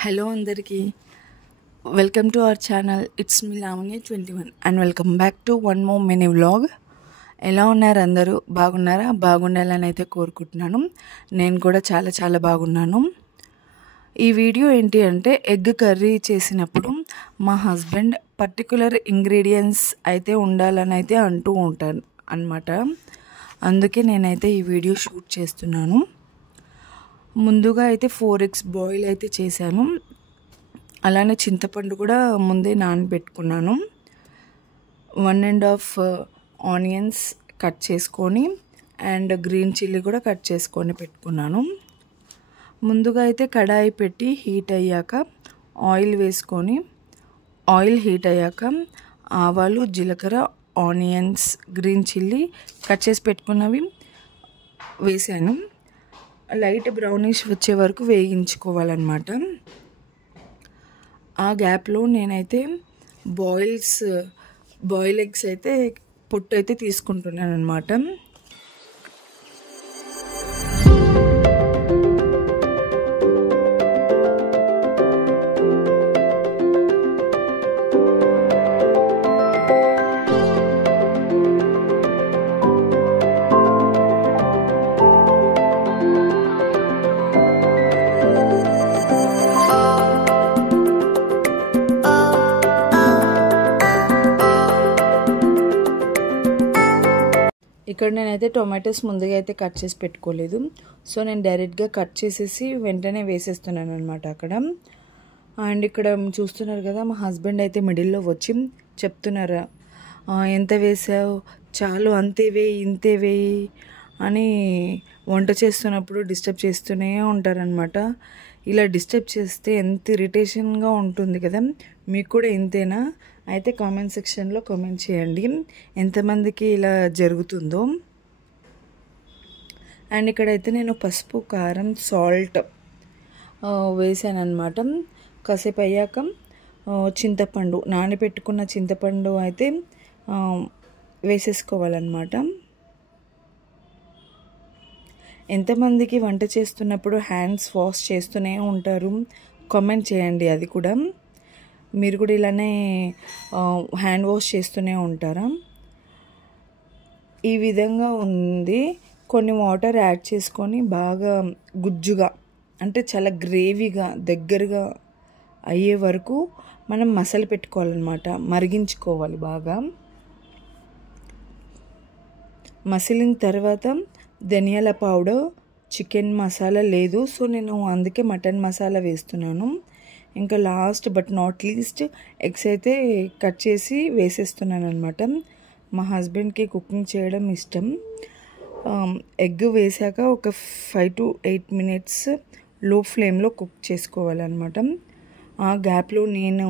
Hello అందరికీ welcome to our channel. It's me Lavanya 21 and welcome back to one more mini vlog. ఎలా ఉన్నారు అందరూ? బాగున్నారా? బాగుండాలని అయితే కోరుకుంటున్నాను. నేను కూడా చాలా చాలా బాగున్నాను. ఈ వీడియో ఏంటి అంటే ఎగ్ కర్రీ చేసినప్పుడు మా హస్బెండ్ పర్టికులర్ ఇంగ్రీడియంట్స్ అయితే ఉండాలని అయితే అంటూ ఉంటాను అన్నమాట. అందుకే నేనైతే ఈ వీడియో షూట్ చేస్తున్నాను. ముందుగా అయితే 4 eggs బాయిల్ అయితే చేశాను. అలానే చింతపండు కూడా ముందే నానబెట్టుకున్నాను. 1.5 ఆనియన్స్ కట్ చేసుకొని అండ్ గ్రీన్ చిల్లీ కూడా కట్ చేసుకొని పెట్టుకున్నాను. ముందుగా అయితే కడాయి పెట్టి హీట్ అయ్యాక ఆయిల్ వేసుకొని ఆయిల్ హీట్ అయ్యాక ఆవాలు, జీలకర్ర, ఆనియన్స్, గ్రీన్ చిల్లీ కట్ చేసి పెట్టుకున్నవి వేసాను. లైట్ బ్రౌనిష్ వచ్చే వరకు వేయించుకోవాలన్నమాట. ఆ గ్యాప్లో నేనైతే బాయిల్ ఎగ్స్ అయితే పొట్టు అయితే తీసుకుంటున్నాను అనమాట. ఇక్కడ నేనైతే టొమాటోస్ ముందుగా అయితే కట్ చేసి పెట్టుకోలేదు. సో నేను డైరెక్ట్గా కట్ చేసేసి వెంటనే వేసేస్తున్నాను అనమాట అక్కడ. అండ్ ఇక్కడ చూస్తున్నారు కదా, మా హస్బెండ్ అయితే మిడిల్లో వచ్చి చెప్తున్నారు, ఎంత వేసావు, చాలు అంతే వేయి, ఇంతే వేయి అని వంట చేస్తున్నప్పుడు డిస్టర్బ్ చేస్తూనే ఉంటారనమాట. ఇలా డిస్టర్బ్ చేస్తే ఎంత ఇరిటేషన్గా ఉంటుంది కదా. మీకు కూడా ఇంతేనా? అయితే కామెంట్ సెక్షన్లో కామెంట్ చేయండి ఎంతమందికి ఇలా జరుగుతుందో. అండ్ ఇక్కడైతే నేను పసుపు, కారం, సాల్ట్ వేసాను అనమాట. కాసేపు అయ్యాక చింతపండు, నానబెట్టుకున్న చింతపండు అయితే వేసేసుకోవాలన్నమాట. ఎంతమందికి వంట చేస్తున్నప్పుడు హ్యాండ్స్ వాష్ చేస్తూనే ఉంటారు? కామెంట్ చేయండి. అది కూడా మీరు కూడా ఇలానే హ్యాండ్ వాష్ చేస్తూనే ఉంటారా? ఈ విధంగా ఉంది. కొన్ని వాటర్ యాడ్ చేసుకొని బాగా గుజ్జుగా, అంటే చాలా గ్రేవీగా దగ్గరగా అయ్యే వరకు మనం మసాలా పెట్టుకోవాలన్నమాట. మరిగించుకోవాలి బాగా. మసిలిన తర్వాత ధనియాల పౌడర్, చికెన్ మసాలా లేదు, సో నేను అందుకే మటన్ మసాలా వేస్తున్నాను. ఇంకా last but not least eggs అయితే కట్ చేసి వేసేస్తున్నాను అనమాట. మా హస్బెండ్కి కుకింగ్ చేయడం ఇష్టం. ఎగ్ వేసాక ఒక 5 to 8 minutes లో ఫ్లేమ్లో కుక్ చేసుకోవాలన్నమాట. ఆ గ్యాప్లో నేను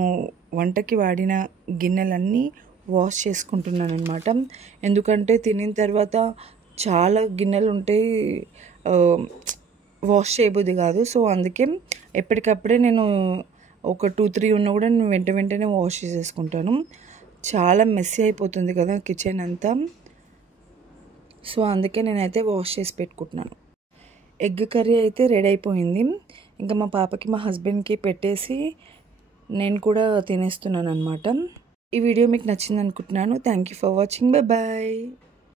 వంటకి వాడిన గిన్నెలన్నీ వాష్ చేసుకుంటున్నాను అనమాట. ఎందుకంటే తినిన తర్వాత చాలా గిన్నెలు ఉంటాయి, వాష్ చేయబుద్ది కాదు. సో అందుకే ఎప్పటికప్పుడే నేను ఒక 2-3 ఉన్నా కూడా నేను వెంటనే వాష్ చేసేసుకుంటాను. చాలా మెస్సీ అయిపోతుంది కదా కిచెన్ అంతా. సో అందుకే నేనైతే వాష్ చేసి పెట్టుకుంటున్నాను. ఎగ్ కర్రీ అయితే రెడీ అయిపోయింది. ఇంకా మా పాపకి, మా హస్బెండ్కి పెట్టేసి నేను కూడా తినేస్తున్నాను అనమాట. ఈ వీడియో మీకు నచ్చింది అనుకుంటున్నాను. Thank you for watching. Bye.